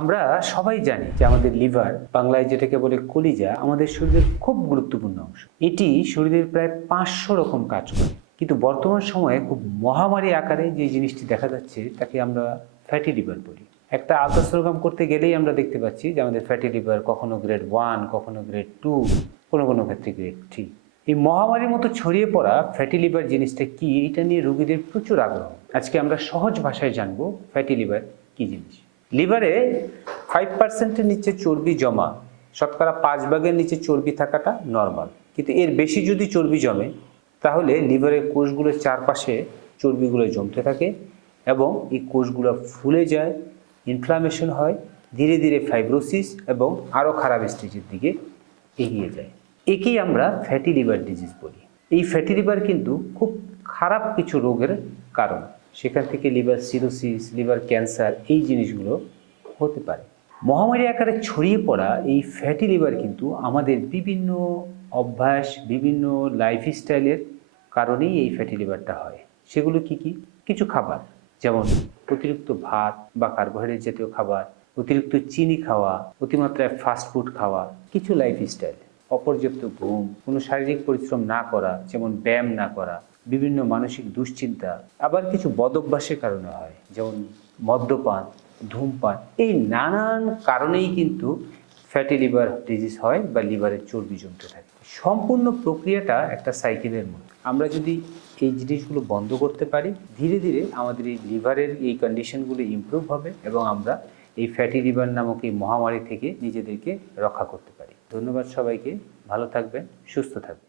আমরা সবাই জানি যে আমাদের লিভার, বাংলায় যেটাকে বলে কলিজা, আমাদের শরীরের খুব গুরুত্বপূর্ণ অংশ। এটি শরীরের প্রায় 500 রকম কাজ করে। কিন্তু বর্তমান সময়ে খুব মহামারী আকারে যে জিনিসটি দেখা যাচ্ছে তাকে আমরা ফ্যাটি লিভার বলি। একটা আলট্রাসোনোগ্রাম করতে গেলেই আমরা দেখতে পাচ্ছি যে আমাদের ফ্যাটি লিভার কখনো গ্রেড 1, কখনো গ্রেড 2, কোনো ক্ষেত্রে গ্রেড 3। এই মহামারীর মতো ছড়িয়ে পড়া ফ্যাটি লিভার জিনিসটা কি, এটা নিয়ে রোগীদের প্রচুর আগ্রহ। আজকে আমরা সহজ ভাষায় জানবো ফ্যাটি লিভার কি জিনিস। লিভারে 5%-এর নিচে চর্বি জমা, শতকরা 5 ভাগের নিচে চর্বি থাকাটা নর্মাল। কিন্তু এর বেশি যদি চর্বি জমে তাহলে লিভারের কোষগুলোর চারপাশে চর্বিগুলো জমতে থাকে এবং এই কোষগুলো ফুলে যায়, ইনফ্লামেশন হয়, ধীরে ধীরে ফাইব্রোসিস এবং আরও খারাপ স্টেজের দিকে এগিয়ে যায়। একেই আমরা ফ্যাটি লিভার ডিজিজ বলি। এই ফ্যাটি লিভার কিন্তু খুব খারাপ কিছু রোগের কারণ। সেখান থেকে লিভার সিরোসিস, লিভার ক্যান্সার, এই জিনিসগুলো হতে পারে। মহামারী আকারে ছড়িয়ে পড়া এই ফ্যাটি লিভার কিন্তু আমাদের বিভিন্ন অভ্যাস, বিভিন্ন লাইফস্টাইলের কারণেই এই ফ্যাটি লিভারটা হয়। সেগুলো কি কি? কিছু খাবার, যেমন অতিরিক্ত ভাত বা কার্বোহাইড্রেট জাতীয় খাবার, অতিরিক্ত চিনি খাওয়া, অতিমাত্রায় ফাস্টফুড খাওয়া, কিছু লাইফস্টাইল, অপর্যাপ্ত ঘুম, কোনো শারীরিক পরিশ্রম না করা, যেমন ব্যায়াম না করা, বিভিন্ন মানসিক দুশ্চিন্তা, আবার কিছু বদঅভ্যাসের কারণে হয়, যেমন মদ্যপান, ধূমপান। এই নানান কারণেই কিন্তু ফ্যাটি লিভার ডিজিজ হয় বা লিভারের চর্বি জমতে থাকে। সম্পূর্ণ প্রক্রিয়াটা একটা সাইকেলের মতো। আমরা যদি এই জিনিসগুলো বন্ধ করতে পারি, ধীরে ধীরে আমাদের এই লিভারের এই কন্ডিশনগুলো ইমপ্রুভ হবে এবং আমরা এই ফ্যাটি লিভার নামক এই মহামারী থেকে নিজেদেরকে রক্ষা করতে পারি। ধন্যবাদ সবাইকে। ভালো থাকবেন, সুস্থ থাকবেন।